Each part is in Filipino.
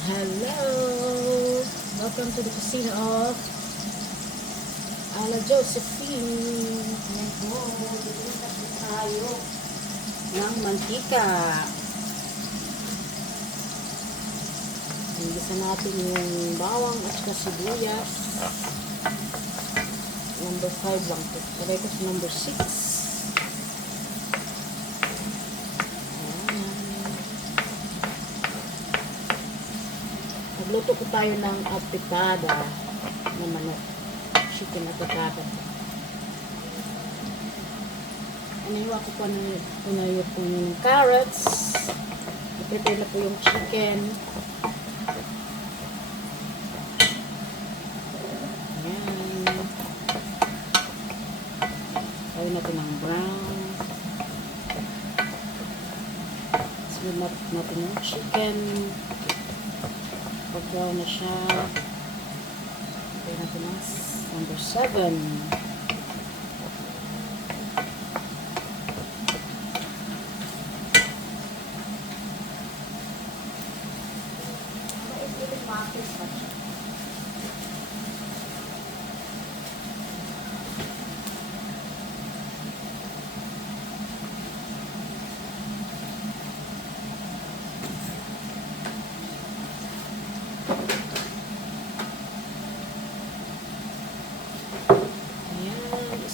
Hello! Welcome to the casino of Ala Josephine. Ayan po, bibili po tayo ng mantika. Ingisa natin yung bawang at saka sibuyas. Number 5 lang to. Lagay ko sa number 6. Nagluto ko tayo ng apitada na manok. Chicken apitada. Aniwa ko pa na unayo po yung carrots. I-prepare na po yung chicken. Ayan. Gawin natin ng brown. Sunod nat- natin yung chicken. Pag brown na siya, gawin natin ng s- number 7. Maipilit makis pa siya.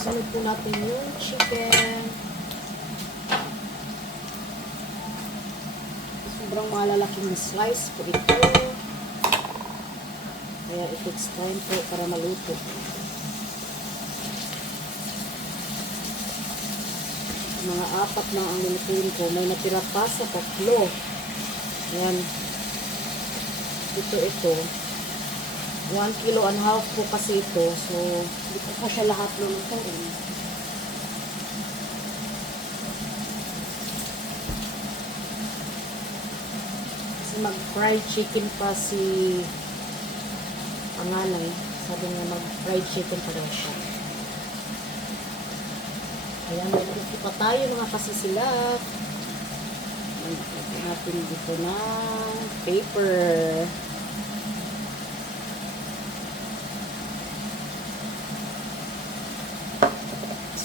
Ayan. Isunod po natin yung chicken. Sobrang malalaking slice po ito. Kaya it takes time po para maluto. Mga apat na ang lulutuin ko. May natira pa sa tatlo. Ayan. Ito, ito. 1 kilo and half po kasi ito. So, Hindi ko pa siya lahat lulutuin. kasi mag-fried chicken pa si panganay. Sabi niya mag-fried chicken pa daw siya. Ayan, mag pa tayo mga kasisilap. Lagyan natin dito ng paper.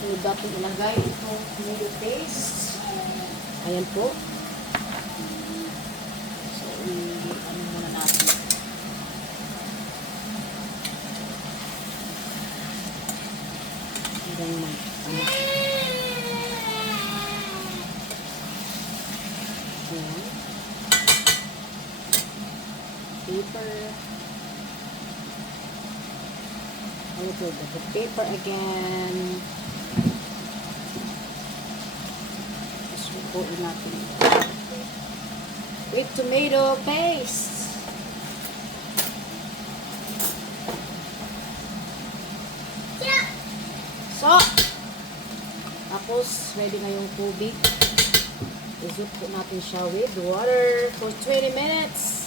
So, dapat ilagay itong tomato paste. Ayan po. So, i-ano muna natin. Ano. Ayan. Paper. A little bit of paper again. Lutuin natin. With tomato paste. So, tapos ready na yung tubig. I-zip po natin siya with water for 20 minutes.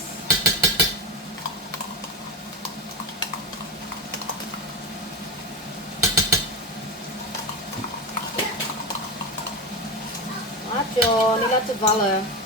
medyo nila to.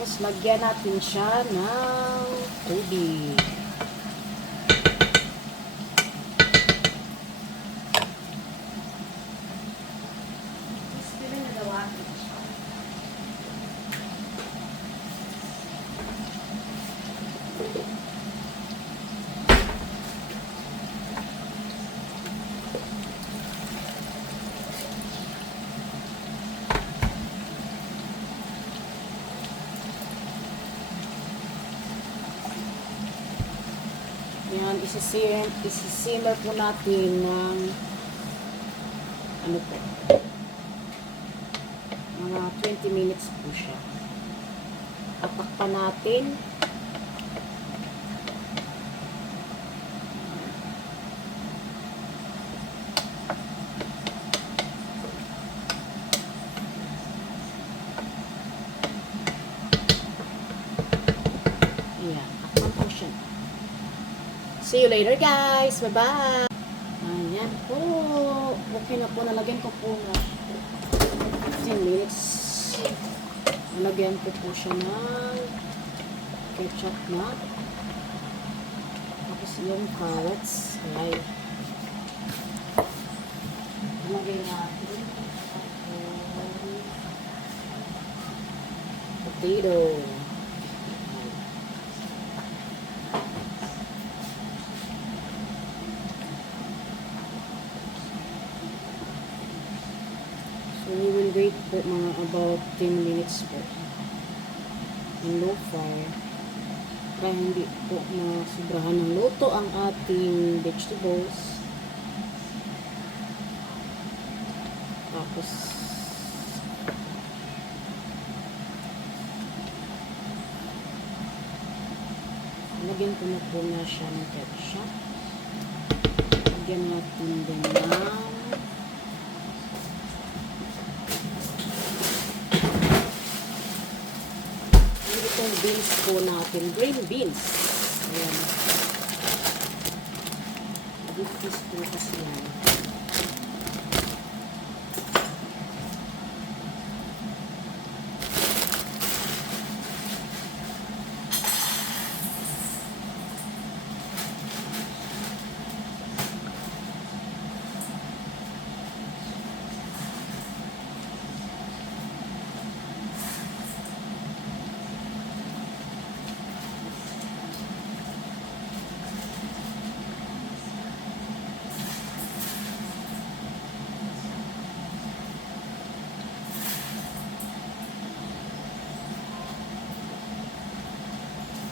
Tapos lagyan natin siya ng tubig. Isisim, isisimmer po natin ng ano po, mga 20 minutes po siya. Tatakpan natin. Ayan, takpan po siya. See you later guys. Bye-bye. Ayan po. Okay na po. Nalagyan ko po na 15 minutes. Nalagyan ko po siya ng ketchup na. Tapos yung carrots. Ay. Nalagay natin. Potato. So, we will wait po mga about 10 minutes po. In low fire. Para hindi po masubrahan ng luto ang ating vegetables. Tapos, lagyan ko na po na siya ng ketchup. Lagyan natin din ng Yung itong beans po natin, green beans. Ayan. Good fish po kasi yan.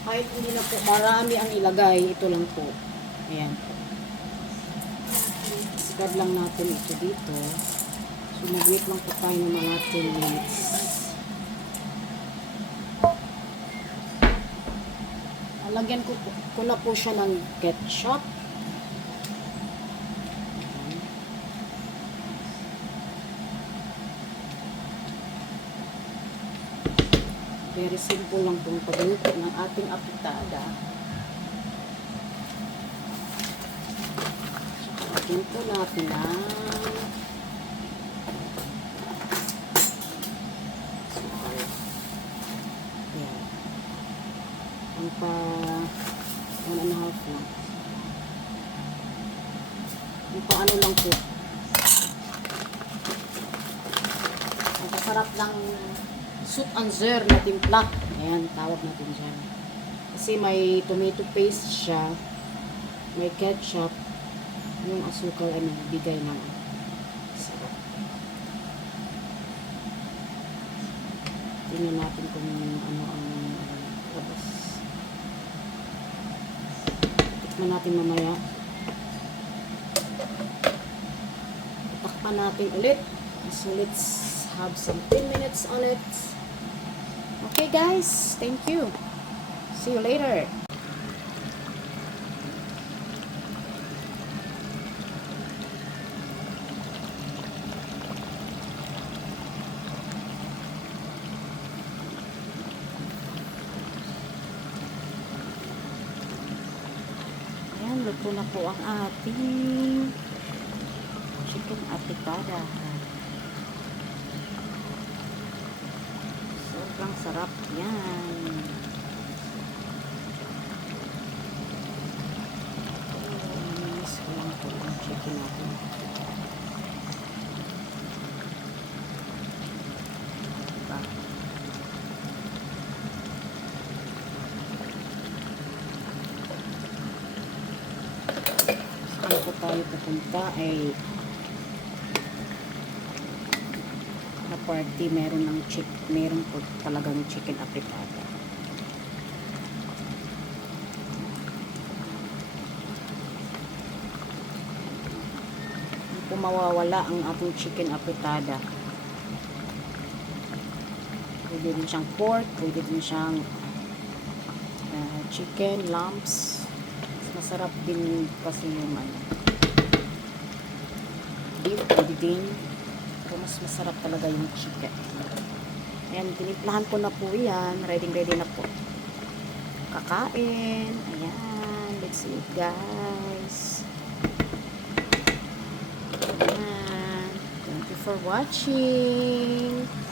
Kahit hindi na po marami ang ilagay, ito lang po. Ayan. Spread lang natin ito dito. So, mag-wait lang po tayo ng mga 10 minutes. Lagyan ko, ko na po siya ng ketchup. Very simple lang pong pagluto ng ating apitada. Po natin ng sukal. Ayan. Ang pa one and a half lang. Ang pa ano lang po. Ang kasarap lang soup and na timpla. Ayan, tawag natin dyan. Kasi may tomato paste siya, may ketchup, yung asukal ay nagbibigay ng sarap. Tingnan natin kung ano ang labas. Tikman natin mamaya. Takpan natin ulit. So let's have some 10 minutes on it. Okay guys, thank you. See you later. Ayan, luto na po ang ating chicken apitada. Sobrang sarap yan. Ko lang natin. Diba? Saan po tayo pupunta ay na party meron ng chick meron po talagang chicken apritada hindi po mawawala ang ating chicken apritada Pwede din siyang pork, pwede din siyang uh, chicken, lumps. Masarap din kasi yung ano. Beef, pwede din. Pero mas masarap talaga yung chicken. Ayan, tinimplahan ko na po yan. Ready, ready na po. Kakain. Ayan. Let's eat, guys. Ayan. Thank you for watching.